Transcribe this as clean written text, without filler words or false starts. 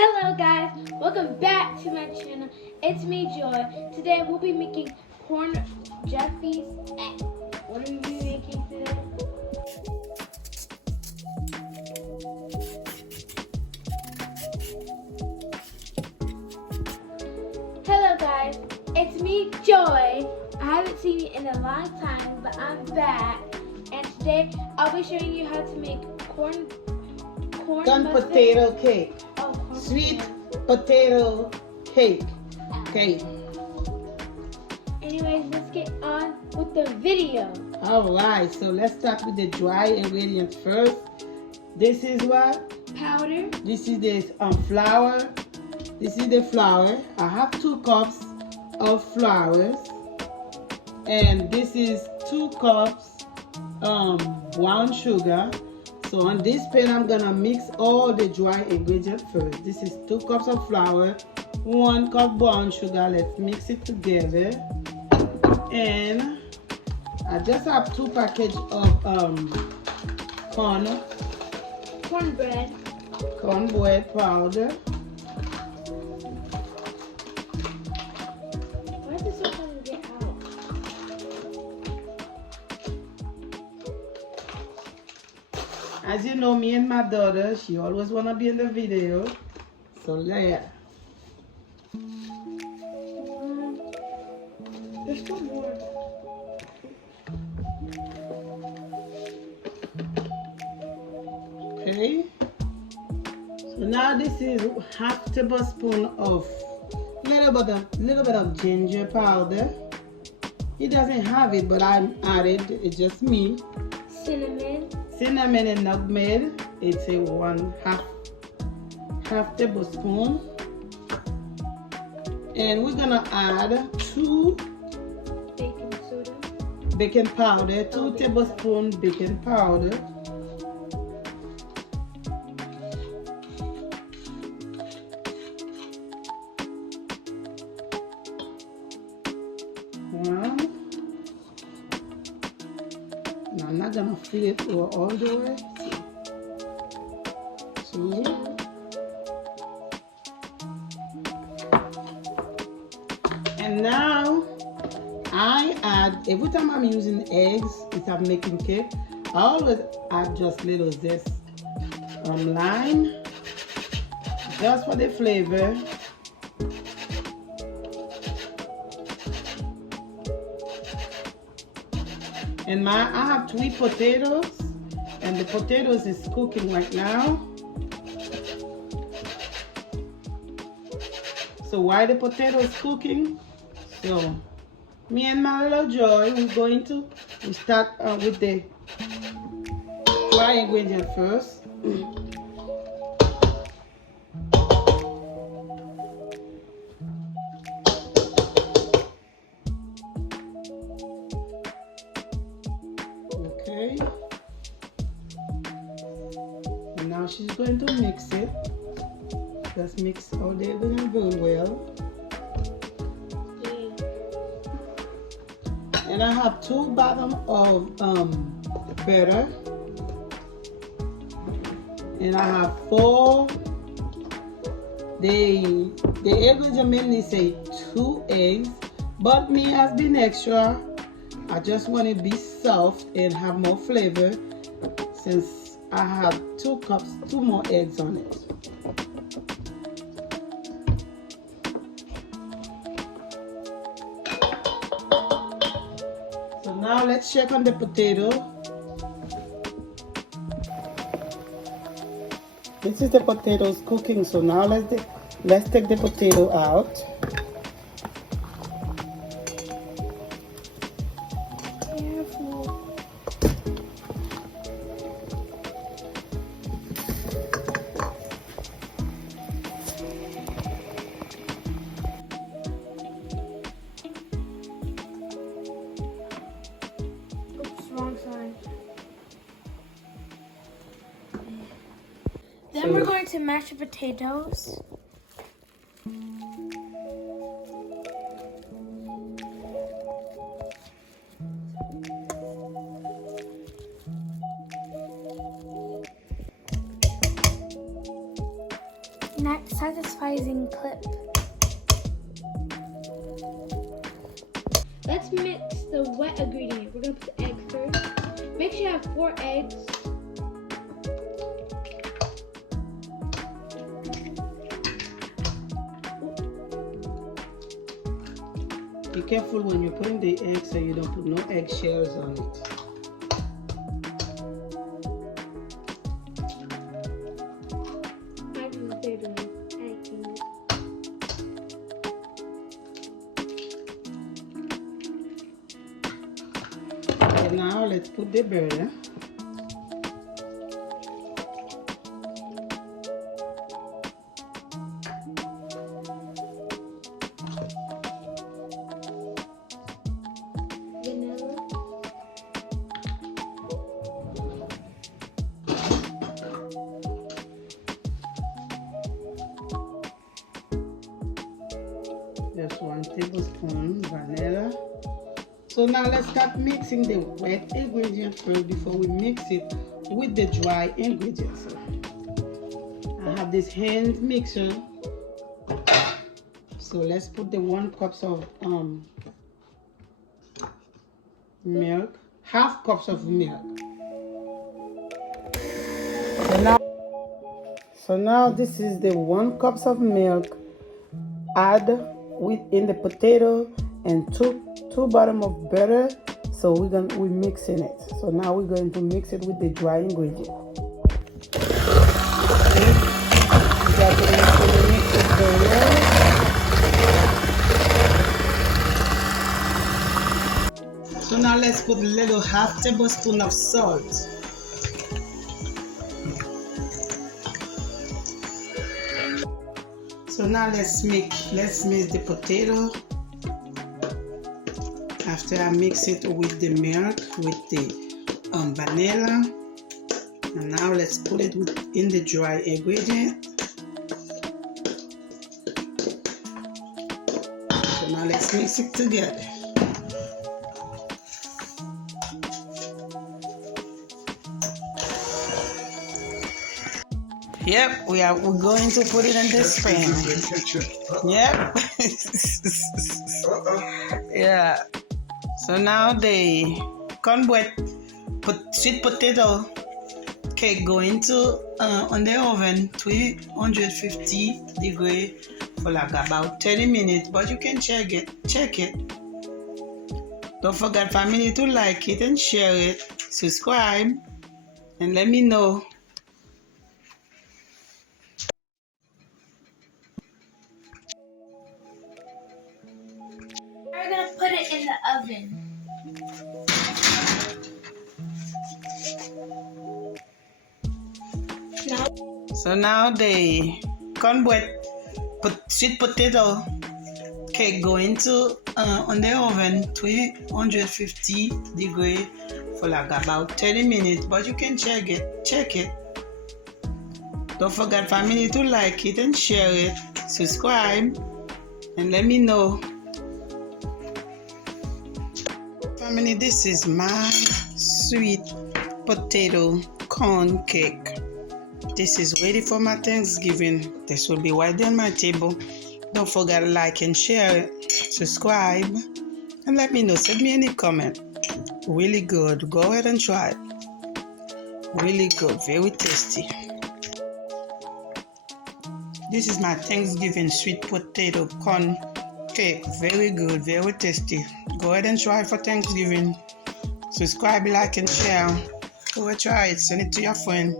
Hello guys, welcome back to my channel. It's me, Joy. Today we'll be making corn jeffies. What are we making today? Hello guys, it's me, Joy. I haven't seen you in a long time, but I'm back. And today I'll be showing you how to make corn potato cake. Oh, Sweet potato cake. Okay. Anyways, let's get on with the video. Alright, so let's start with the dry ingredients first. This is what? Powder. This is the flour. This is the flour. I have 2 cups of flour. And this is 2 cups brown sugar. So on this pan, I'm gonna mix all the dry ingredients first. This is 2 cups of flour, 1 cup brown sugar. Let's mix it together. And I just have 2 packages of cornbread powder. Why is this so hard to get out? As you know, me and my daughter, she always wanna be in the video. So yeah. There's still more. Okay. So now this is half tablespoon of little bit of ginger powder. It doesn't have it, but I added. It's just me. Cinnamon and nutmeg. It's a half tablespoon. And we're gonna add 2 baking powder, 2 tablespoons baking powder. I'm not gonna fill it all the way. 2. And now I add, every time I'm using eggs, if I'm making cake, I always add just little zest lime, just for the flavor. And I have 3 potatoes, and the potatoes is cooking right now. So while the potato is cooking, so me and my little Joy, we start with the dry ingredient first. Okay. And now she's going to mix it. Just mix all the ingredients very well. And I have 2 bottoms of butter. And I have 4. The ingredient mainly say 2 eggs, but me has been extra. I just want it to be soft and have more flavor, since I have 2 more eggs on it. So now let's check on the potato. This is the potatoes cooking. So now let's take the potato out. Then we're going to mash the potatoes. Next, satisfying clip. Let's mix the wet ingredient. We're gonna put the egg first. Make sure you have 4 eggs. Be careful when you're putting the egg so you don't put no eggshells on it. Okay, now let's put the butter. Just 1 tablespoon vanilla. So now let's start mixing the wet ingredient first before we mix it with the dry ingredients. I have this hand mixer. So let's put the 1 cup of milk, half cups of milk. So now this is the 1 cup of milk. Add in the potato and 2 bottom of butter. So we're mixing it. So now we're going to mix it with the dry ingredient. Mix it very well. So now let's put a little half tablespoon of salt. So now let's mix the potato. After I mix it with the milk, with the vanilla, and now let's put it in the dry ingredient. So now let's mix it together. Yep, we're going to put it in this pan. Yep. Yeah. So now the sweet potato cake go into on the oven 350 degrees for like about 30 minutes. But you can check it. Don't forget, family, to like it and share it. Subscribe and let me know. We're gonna put it in the oven. So now the sweet potato cake go into on the oven 350 degrees for like about 30 minutes. But you can check it. Don't forget, family, to like it and share it. Subscribe and let me know. Family, this is my sweet potato corn cake. This is ready for my Thanksgiving. This will be right on my table. Don't forget to like and share it. Subscribe and let me know. Send me any comment. Really good. Go ahead and try it. Really good. Very tasty. This is my Thanksgiving sweet potato corn cake. Very good. Very tasty. Go ahead and try it for Thanksgiving. Subscribe, like, and share. Go and try it. Send it to your friend.